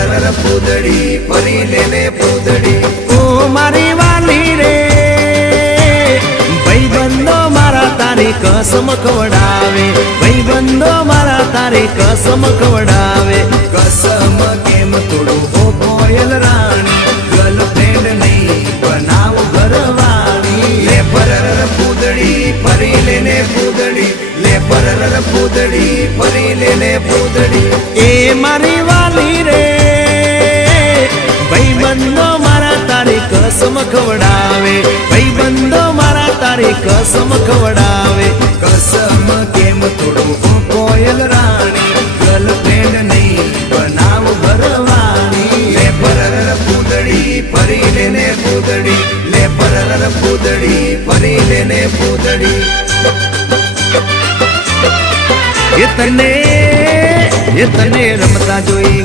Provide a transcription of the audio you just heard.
પૂદડી ફરી લેને પૂદડી ઓ મારી વાલી રે ભાઈબંધો મારા તારી કસમ ખવડાવે ભાઈબંધો મારા તારી કસમ ખવડાવે કસમ કેમ તોડું હો કોયલ રાણી ગર્લફ્રેન્ડ નહીં બનાવ ઘરવાળી લે પૂદડી ફરી લેને પૂદડી લે પૂદડી ફરી લેને પૂદડી એ મારી વાલી રે ભાઈબંધો મારા તારી કસમ ખવડાવે ભાઈબંધો મારા તારી કસમ ખવડાવે કસમ કેમ તોડું હો કોયલ રાણી ગર્લફ્રેન્ડ નહીં બનાવ ઘરવાળી લે પૂદડી ફરી લેને પૂદડી લે પૂદડી ફરી લેને પૂદડી એ તને રમતા જોઈ